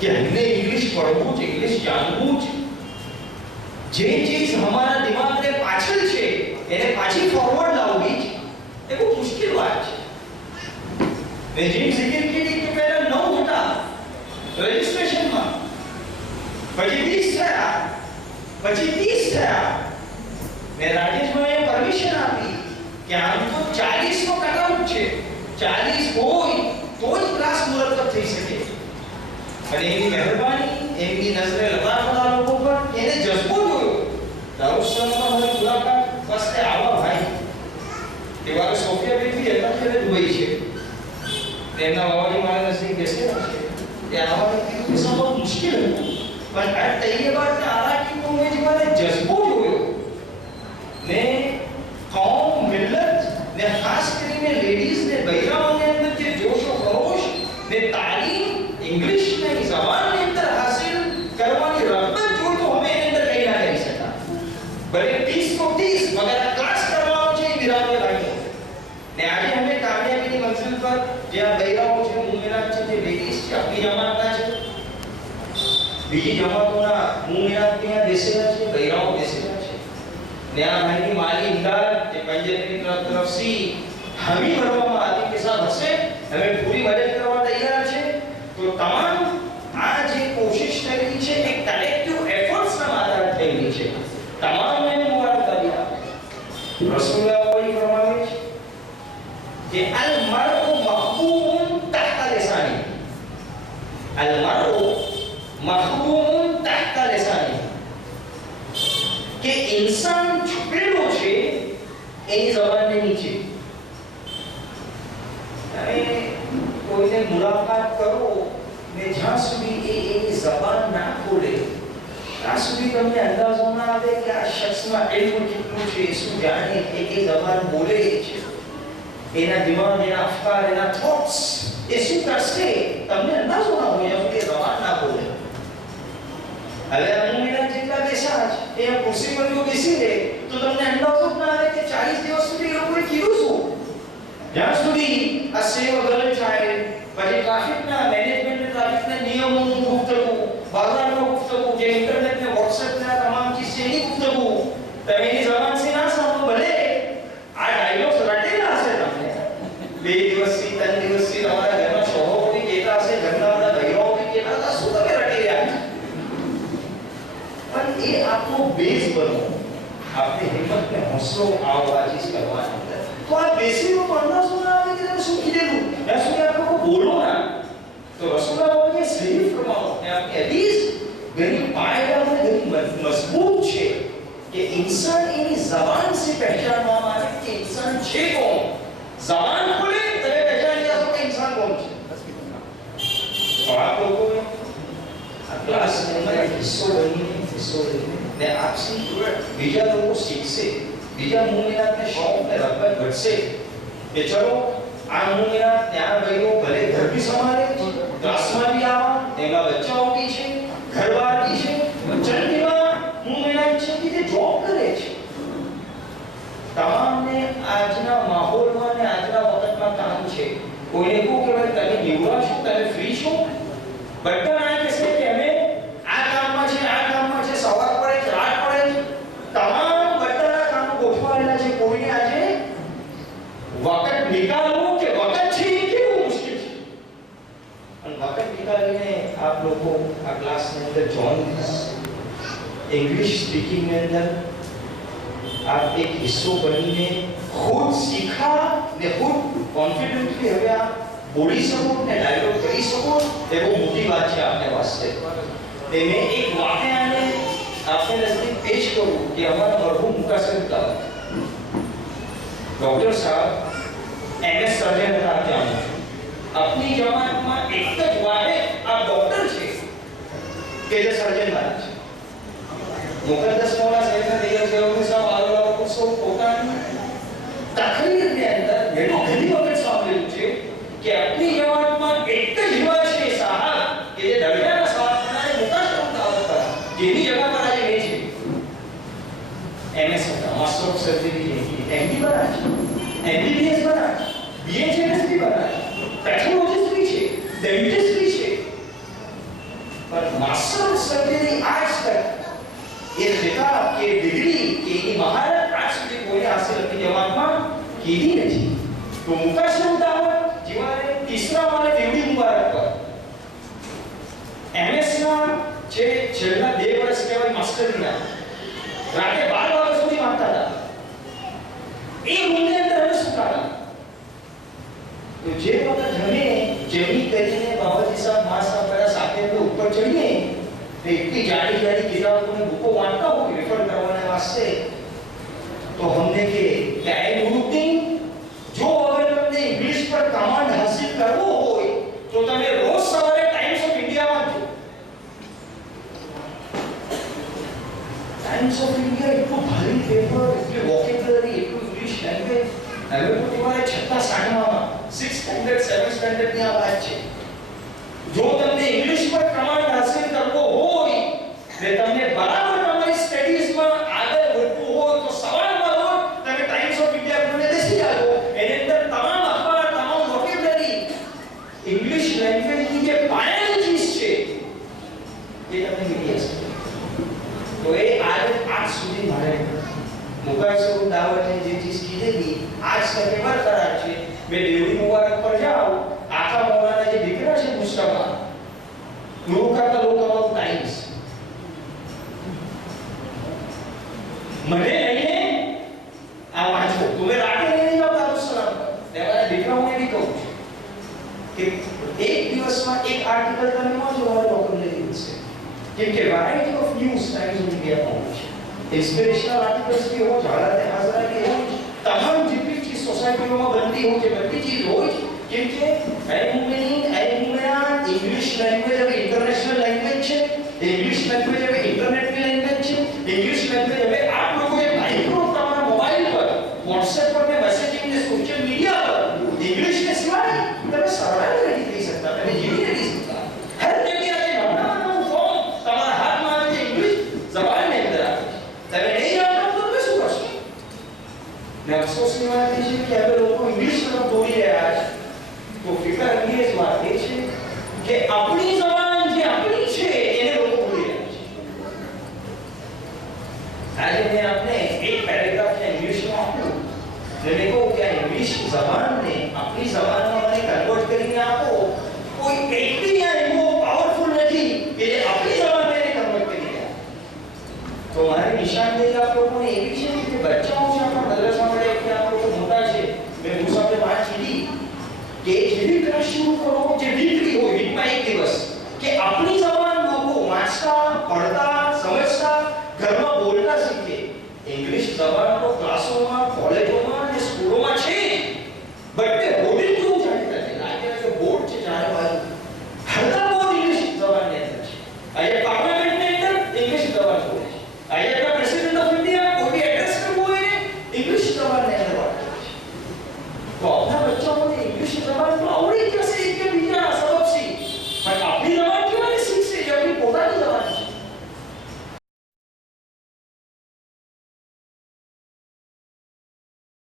कि हमने इंग्लिश पढ़વું છે, इंग्लिश जानવું છે, જે ચીજ हमारा दिमाग ने પાછળ છે એને પાછી ફોરવર્ડ લાવવી છે એ બહુ મુશ્કેલ વાત છે. મેં જેમ જિક્ર કરી કે પહેલા 9 હતા રજિસ્ટ્રેશનમાં, પછી 20 થયા, પછી 30 થયા. મેં રાજેશભાઈને પરમિશન આપી કે આમ તો 40 નો કટઆઉટ છે, 40 હોય તો જ ક્લાસ મુરતબ થઈ શકે. અને એની મહેરબાની, એમની નજરે લગાડવાના લોકો પર એને જજ્બો જોયો. દારૂસાલામાં મારી મુલાકાત પાસે આવા ભાઈ એવા સોફિયા બેબી હતા કે દુબઈ છે, તેમના બાબાજી મારા નજીક બેસેલા છે. એ આવા વ્યક્તિનું બહુ મુશ્કેલ હતું, પણ આ તૈયાર આરાકી કોમે જીવાને જજ્બો જોયો ને કૌમ મિલ્લત ને ખાસ કરીને લેડીઝ ને બૈરાઓને અંદર જે જોશો ખરોશ ને તાલીમ इंग्लिश में जबान के अंदर हासिल करवानी रगबत जो तो हमें अंदर कहीं ना કરી શકા. ભલે 30 को 30 मगर क्लास करवाओ છે વિરામે લાગ્યો. ને આજે અમે કામયાબીની મંજિલ પર જે બૈરાઓ છે, મુમિનાત છે, જે લેડીઝ છે, આપણી જમાતના છે, બીજી જમાતોના મુમિનાત ત્યાં બેસેલા છે, બૈરાઓ બેસેલા છે. ને આ ભાઈની માલી ઇમદાદ જે પંજાબની તરફથી हामी ભરવામાં આદિ કે સાથ હશે, અમે પૂરી મદદ કરવા તૈયાર છે. तो तमाम आज ये कोशिश करी છે એક કલેક્ટિવ એફર્ટ્સ ના આધારે થયેલી છે. તમામને મુબારકબાદી આપે. રસૂલુલ્લાહ કોઈ ફરમાવે છે કે અલ મરઉ મહબૂબુન તહતા લિસાની, અલ મરઉ મહબૂબુન તહતા લિસાની, કે इंसान છુપેલો છે એની જબાનની નીચે. કોઈને મુલાકાત કરો ને જ્યાં સુધી એની જબાન ના ખોલે ત્યાં સુધી તમને અંદાજો ના આવે કે આ શખ્સમાં ઇલ્મ કેટલું છે, શું જાણે, એ જબાન બોલે છે, એના દિમાગ, એના અફકાર, એના થોટ્સ એ શું કરશે તમને અંદાજો ના હોય કે જબાન ના બોલે. હવે આ મુમિના જેટલા બેસા છે એ ખુરશી પર જો બેસી રહે તો તમને અંદાજો ના આવે કે 40 દિવસ સુધી એ લોકોએ કીધું શું. જ્યાં સુધી આ સેવ ગલત થાય, પછી ટ્રાફિકના મેનેજમેન્ટ, ટ્રાફિકના નિયમોનું ગુફ્તગુ, બહારનો ગુફ્તગુ, જે ઇન્ટરનેટ ને વોટ્સએપ ના તમામ ચીજ છે એની ગુફ્તગુ તમે એની જબાન से ના સાંભળો. ભલે આ ડાયલોગ્સ રટેલા હશે, તમને 2 દિવસથી 3 દિવસથી તમારા ઘરમાં છોકરો બી કહેતા હશે, ઘરના બધા ભાઈઓ બી કહેતા હતા, શું તમે રટી રહ્યા છો? પણ એ આપણો બેઝ બનો, આપણે હિંમત ને હોંસલો આવવા ચીજ કરવાની. तो आप बेसिक को पढ़ना सुना है कि तुम सुखी दे दो या सुन आप लोगों को बोलो ना. तो रसूलुल्लाह ने सही फरमाया है, आपकी हदीस गनी पाएगा में गनी मजबूत है कि इंसान इनी जबान से पहचानवा माने कि इंसान छे कौन. जबान खोले तबे पहचान लिया तो इंसान कौन है. और आप लोगों ने क्लास में हिस्सों बनी ने आपसे बीजा लोगों सीख से બીજા મુમિનાતને શોખ ને રગબત ઘટશે કે ચલો આ મુમિનાત ત્યાં ગયો, ભલે ઘર બી સંભાળે છે, ક્લાસમાં બી આવા, એમાં બચ્ચાઓ બી છે, ઘરવાર બી છે, ચંદીમાં મુમિનાત છે કે જે જોબ કરે છે. તમામને આજના માહોલમાં ને આજના વખતમાં કામ છે. કોઈને કહું કે ભાઈ તમે નિવડા છો, તમે ફ્રી છો, બધા આ કહેશે કે અમે આ કામમાં છે, આ કામમાં છે, સવાર પડે છે, રાત પડે છે, તમામ ગોઠવાયેલા છે. કોઈને આજે વખત નિકાલવું કે વખત છે એ કેવું મુશ્કેલ છે. અને વખત નિકાલીને આપ લોકો આ ક્લાસની અંદર જોઈન થયા, इंग्लिश स्पीकिंग में अंदर आप एक हिस्सों बनीने खुद सीखा ने खुद कॉन्फिडेंटली હવે आप બોલી શકો ને ડાયલોગ કરી શકો એ બહુ મોટી વાત છે આપને વાસ્તે. ને મેં એક વાક્યાને आपने नजदीक पेश करूं कि हमारा मरहूम मुकासिम का डॉक्टर साहब एमएस सर्जन था. आप जानो अपनी जमात में एक જ વારે આ ડોક્ટર છે કે જે સર્જન બન્યા છે. મુકદ્દસ મૌલા સાહેબના દિયર જેવું સાહેબ આલોલા કુસો પોતાની તકરીરને અંદર મેં ઘણી વખત સાંભળ્યું છે કે આપની જમાતમાં એક જ યુવા છે સાહેબ કે જે દરમિયાના સવાલના મુકાશમ હતા, જેની જગા પર આજે મેં છે MS master of surgery MD बना है, एमबीबीएस बना है, बीएचएमएस भी बना है, पैथोलॉजिस्ट भी है, डेंटिस्ट भी है. સત્યની આજ તક એ ખિતાબ કે ડિગ્રી કે એની મહારત આજ સુધી કોઈ હાસિલ નથી જવાનમાં કીધી નથી. તો મુકાશી ઉદાહરણ જીવાને તીસરા માળે દેવડી મુબારક પર MS ના જે છેલ્લા 2 વર્ષ કહેવાય માસ્ટરીના રાતે 12 વાગ્યા સુધી વાંચતા હતા. એ રૂમની અંદર અમે શું કાઢા તો જે વખત અમે જમી કરીને બાબાજી સાહેબ મા સાહેબ બધા સાથે ઉપર ચડીએ તો એટલી જાડી જાડી કિતાબોને બુકો વાંચતા હોય રેફર કરવાને વાસ્તે તો અમને કે આઈ નુરુદ્દીન જો અગર તમને ઇંગ્લિશ પર કમાન્ડ હાસિલ કરવો હોય તો તમે રોજ સવારે ટાઈમ્સ ઓફ ઇન્ડિયા વાંચો. ટાઈમ્સ ઓફ ઇન્ડિયા એટલું ભારી પેપર, એટલી વોકેબ્યુલરી, એટલું ઇંગ્લિશ લેંગ્વેજ. હવે તો તમારે છઠ્ઠા સાતમામાં 6th સ્ટાન્ડર્ડ 7th સ્ટાન્ડર્ડ ની આ વાત છે. જો તમને ઇંગ્લિશ પર કમાન્ડ હાસિલ કરવો હોય ને તમને બરાબર તમારી સ્ટડીઝમાં આગળ વધવું હોય તો સવારમાં રોજ તમે ટાઈમ્સ ઓફ ઇન્ડિયા ખોલીને બેસી જાઓ. એની અંદર તમામ અખબાર, તમામ વોકેબ્યુલરી, ઇંગ્લિશ લેંગ્વેજની જે પાયાની ચીજ છે એ તમને મળી હશે. તો એ આજ સુધી મારે મુકાશી દાવતને જે ચીજ કીધેલી આજ તકે બરકરાર છે. મેં દેવડી મુબારક પર જાઓ, આખા મોલાના જે દીકરા છે મુસ્તફા ગુરુ કાકા લોકો અબાઉટ ટાઈમ્સ મને લઈને આ વાંચો. તમે રાતે લઈને જાઓ દારુસલામ પર. તમારા દીકરાઓને બી કહું છું કે એક દિવસમાં એક આર્ટિકલ તમે વાંચો, તમારે વોકેબ્યુલરી વધશે. કેમ કે variety of news times of ઇન્ડિયામાં હોય છે. ઇન્સ્પિરેશનલ આર્ટિકલ્સ भी हो, हालात हाजरा भी हो, तमाम जितनी चीज सोसाइटीમાં બનતી હોય છે બધી ચીજ હોય. કેમ કે ઇંગ્લિશ લેંગ્વેજ હવે ઇન્ટરનેશનલ લેંગ્વેજ છે. ઇંગ્લિશ લેંગ્વેજ હવે ઇન્ટરનેટની લેંગ્વેજ છે. ઇંગ્લિશ લેંગ્વેજ હવે આપ લોકોએ માઇક્રો તમારા મોબાઈલ પર WhatsApp પર ને મેસેજિંગ ને સોશિયલ મીડિયા પર ઇંગ્લિશ ને સિવાય તમે સર્વાઈવ નથી થઈ શકતા, તમે જીવી નથી શકતા. હર જગ્યાએ નવું ફોર્મ તમારા હાથમાં આવે છે ઇંગ્લિશ જબાનની અંદર આવે છે. તમે નહીં જાણો તો તમે શું કરશો? ને અફસોસની વાત એ છે કે હવે લોકો ઇંગ્લિશ તરફ દોડી રહ્યા છે. તો ફિકર અંગેજ વાત એ છે કે આપણી જબાન જે આપણી છે એને લોકો ભૂલી રહ્યા છે. આજે મેં આપને એક પેરેગ્રાફ ઇંગ્લિશમાં આપ્યું ને મેં કહું કે આ ઇંગ્લિશ જબાનને આપણી જબાનમાં મને કન્વર્ટ કરીને આપો. કોઈ એટલી એવો પાવરફુલ નથી કે જે આપણી જબાનને કન્વર્ટ કરી દે. તો મારી નિશાનદેહી આપ લોકોને એવી છે કે બચ્ચાઓ છે આપણા મદ્રસામાં એટલે આપ લોકો મોટા છે. મેં હું સાથે વાત કીધી કે જેવી ક્લાસ શરૂ કરો જે વીકલી હોય, વીકમાં એક દિવસ કે આપણી જબાન લોકો વાંચતા, પઢતા, સમજતા, ઘરમાં બોલતા શીખે. ઇંગ્લિશ જબાનનો ક્લાસો